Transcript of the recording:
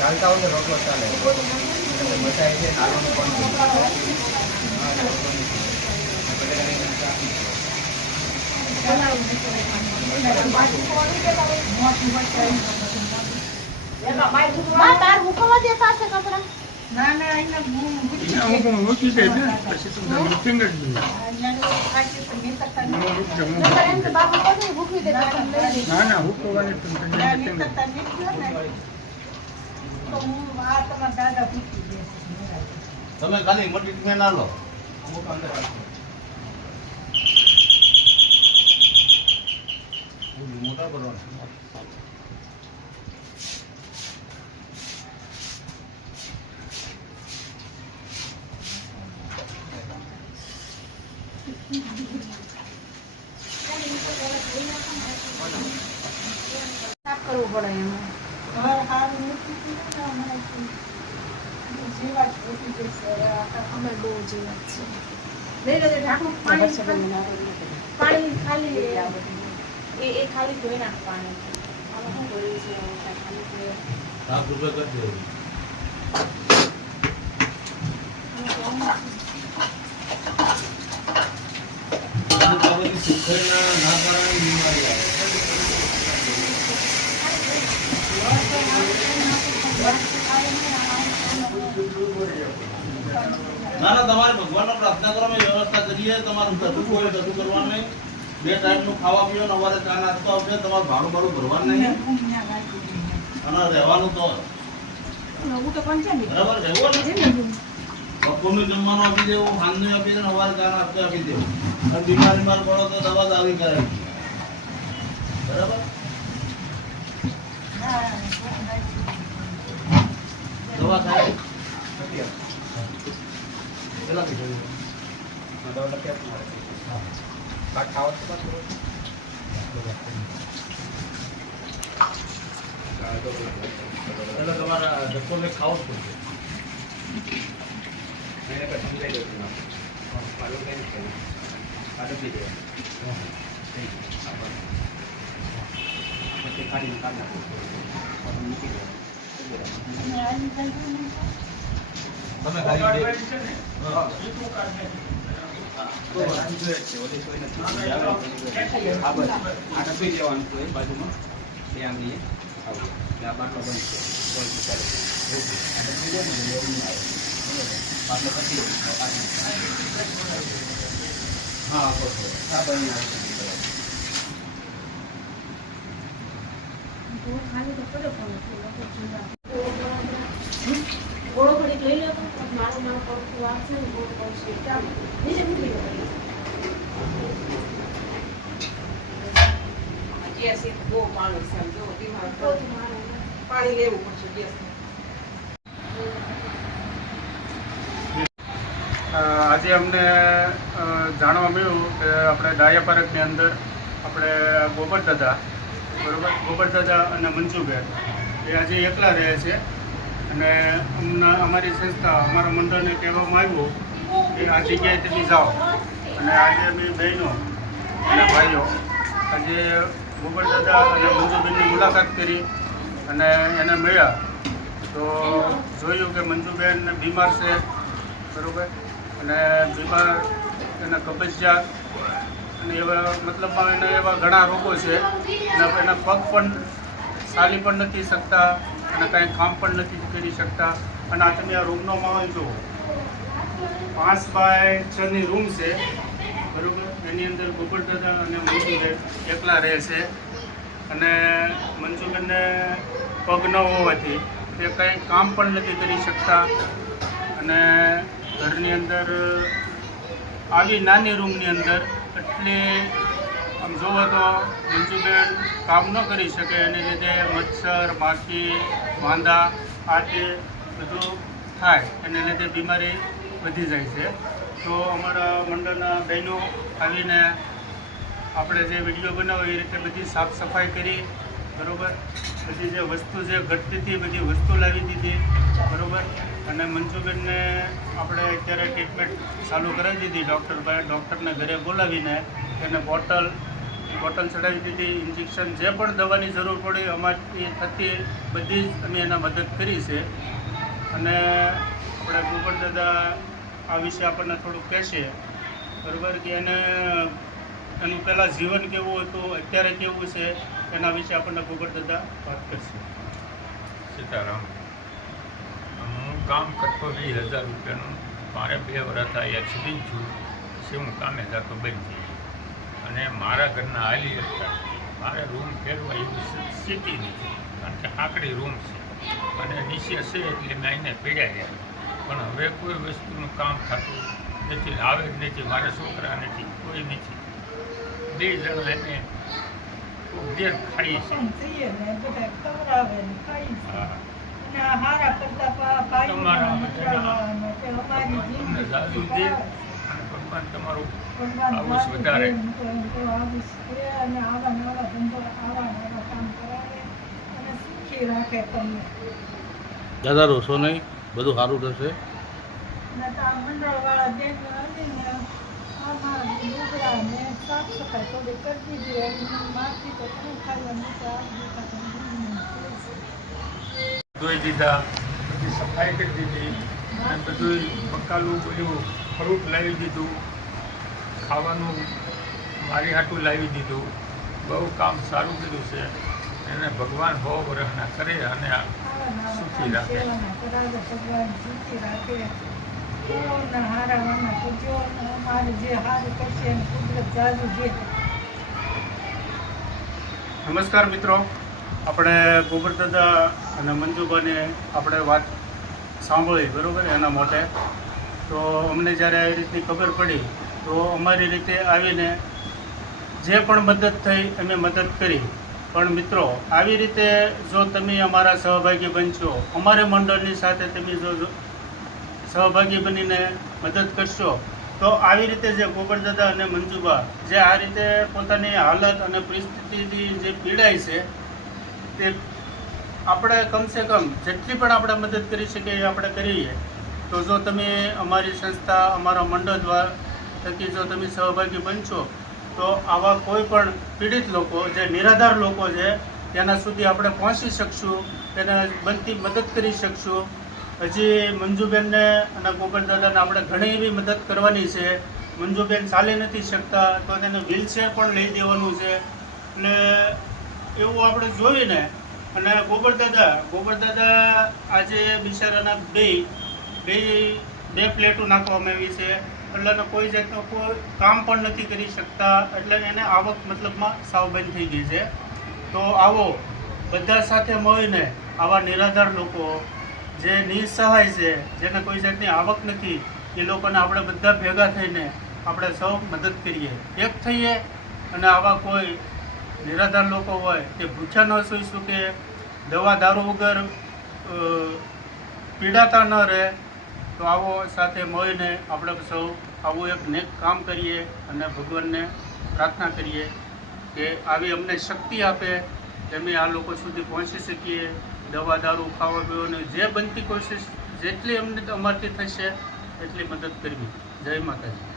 ચાલતા હોય રોટલો ચાલે મસાઈ છે નાનું પણ ના ના મૂકી દે પછી તમને મીટિંગ જ નહીં. ના ના હુકવાની તમે ખાલી મોટી ટીમે ના લો મોટા કરવાનું સાફ કરવું પડે એમાં. અમે બહુ જીવાત છે. ઢાંકણું પાણી ખાલી એ ખાલી ધોઈ નાખ પાણી. ના ના તમારે ભગવાનનો પ્રાર્થના કરવામાં વ્યવસ્થા કરીએ. તમારું કશું હોય કશું કરવાનું નહીં. 2 ટાઈમનું ખાવા પીવાનું, અમારે ચા નાસ્તો આવશે. તમારે ભાડું ભરવાનું નહીં અને રહેવાનું તો બરાબર રહેવું. બપોરનું જમવાનું આપી દેવું, સાંજનું આપી દેવું, સવારે ચા નાસ્તો આપી દેવું. અને બીમાર પડો તો દવા જ આવી કરાવી બરાબર. દવા થાય પેલા તમારા ધક્કો મેં ખાવો જ પડશે. તમે બાજુમાં બાટલો બંધ ગોળો થોડીક લઈ લો. મારું નામ પડતું આવશે ને ગોળ પડશે નીચે મૂકી દો. પાણી લેવું પડશે ગેસ. આજે અમને જાણવા મળ્યું કે આપણે ડાયા પાર્કની અંદર આપણે ગોબર દાદા બરોબર, ગોબર દાદા અને મંજુબેન એ આજે એકલા રહે છે. અને અમારી સંસ્થા અમારા મંડળને કહેવામાં આવ્યું કે આ જગ્યાએ તમે જાઓ. અને આજે અમે બહેનો અને ભાઈઓ આજે ગોબર દાદા અને મંજુબેનની મુલાકાત કરી અને એને મળ્યા તો જોયું કે મંજુબેન બીમાર છે બરાબર. અને બીમાર એના કબજિયાત અને એવા મતલબમાં એના એવા ઘણા રોગો છે. અને એના પગ પણ ચાલી પણ નથી શકતા અને કાંઈ કામ પણ નથી કરી શકતા. અને આ તમે આ રૂમનો માહોલ જુઓ, 5x6ની રૂમ છે બરાબર. એની અંદર ગોબર દાદા અને મંજુબેન એકલા રહે છે. અને મંજુબેનને પગ ન હોવાથી તે કંઈ કામ પણ નથી કરી શકતા. અને ઘરની અંદર આવી નાની રૂમની અંદર એટલી આમ જોવો તો મંજુબેન કામ ન કરી શકે. એને લીધે મચ્છર, માખી, વાંદા આ તે બધું થાય. એને લીધે બીમારી વધી જાય છે. તો અમારા મંડળના બહેનો આવીને આપણે જે વિડીયો બનાવ્યો એ રીતે બધી સાફ સફાઈ કરી, બરાબર. બધી જે વસ્તુ જે ઘટતી હતી બધી વસ્તુ લાવી દીધી, બરાબર. અને મંજુબેનને આપણે અત્યારે ટ્રીટમેન્ટ ચાલુ કરાવી દીધી ડૉક્ટરને ઘરે બોલાવીને એને બોટલ ચડાવી દીધી. ઇન્જેક્શન જે પણ દવાની જરૂર પડી અમારી થતી બધી જ અમે એના મદદ કરી છે. અને આપણે ગોબર દાદા આ વિશે આપણને થોડુંક કહેશે, બરાબર, કે એનું પહેલાં જીવન કેવું હતું, અત્યારે કેવું છે, એના વિશે આપણને ગોબર દાદા વાત કરશે. સીતારામ. હું કામ કરતો 20,000 રૂપિયાનું. મારે 2 વર્ષ આ એક્સિડન્ટ થયું પછી હું કામે જતો બંધ થઈ ગયો. અને મારા ઘરના હાલી હતા, મારે રૂમ ફેરવા એવી સ્થિતિ નથી, કારણ કે આકડી રૂમ છે અને નીચે છે એટલે મેં એને પીડ્યા ગયા. પણ હવે કોઈ વસ્તુનું કામ થતું નથી, આવે જ નથી, મારા છોકરા નથી, કોઈ નથી. 2 જણા એને ઘેર ખાઈ છે. તમારા તમને જાજુ દે અને ભગવાન તમારું આયુષ વધારે. દાદા રોશો નહીં, બધું સારું થશે. ધોઈ દીધા, બધી સફાઈ કરી દીધી અને બધું બકાલું બધું ફ્રૂટ લાવી દીધું, ખાવાનું મારી હાટું લાવી દીધું. બહુ કામ સારું કર્યું છે. એને ભગવાન 100 વર્ષના કરે અને સુખી રાખે. નમસ્કાર મિત્રો, આપણે ગોબર દાદા અને મંજુબાને આપણે વાત સાંભળી, બરાબર, એના માટે. તો અમને જ્યારે આવી રીતની ખબર પડી તો અમારી રીતે આવીને જે પણ મદદ થઈ અમે મદદ કરી. પણ મિત્રો, આવી રીતે જો તમે અમારા સહભાગી બનશો, અમારે મંડળની સાથે તમે જો સહભાગી બનીને મદદ કરશો તો આવી રીતે જે ગોબર દાદા અને મંજુબા જે આ રીતે પોતાની હાલત અને પરિસ્થિતિથી જે પીડાય છે તે આપણે કમસે કમ જેટલી પણ આપણે મદદ કરી શકીએ એ આપણે કરીએ. તો જો તમે અમારી સંસ્થા, અમારા મંડળ દ્વારા થકી જો તમે સહભાગી બનશો તો આવા કોઈ પણ પીડિત લોકો જે નિરાધાર લોકો છે તેના સુધી આપણે પહોંચી શકશું, તેને બનતી મદદ કરી શકશું. હજી મંજુબેનને અને ગોબર દાદાને આપણે ઘણી એવી મદદ કરવાની છે. મંજુબેન ચાલી નથી શકતા તો તેને વ્હીલચેર પણ લઈ દેવાનું છે. એટલે એવું આપણે જોઈને અને ગોબર દાદા આજે બિચારાના બે પ્લેટો નાખવામાં આવી છે એટલે કોઈ જાતનું કોઈ કામ પણ નથી કરી શકતા. એટલે એને આવક મતલબમાં સાવ બંધ થઈ ગઈ છે. તો આવો બધા સાથે મળીને આવા નિરાધાર લોકો જે નિસહાય છે, જેને કોઈ જાતની આવક નથી, એ લોકોને આપણે બધા ભેગા થઈને આપણે સૌ મદદ કરીએ, એક થઈએ. અને આવા કોઈ નિરાધાર લોકો હોય તે ભૂખ્યા ન સૂઈ શકે, દવા દારૂ વગર પીડાતા ન રહે. તો આવો સાથે મળીને આપણે સૌ આવું એક નેક કામ કરીએ અને ભગવાનને પ્રાર્થના કરીએ કે આવી અમને શક્તિ આપે કે અમે આ લોકો સુધી પહોંચી શકીએ. દવા દારૂ ખાવા પીવાની જે બનતી કોશિશ જેટલી અમને અમારથી થશે એટલી મદદ કરવી. જય માતાજી.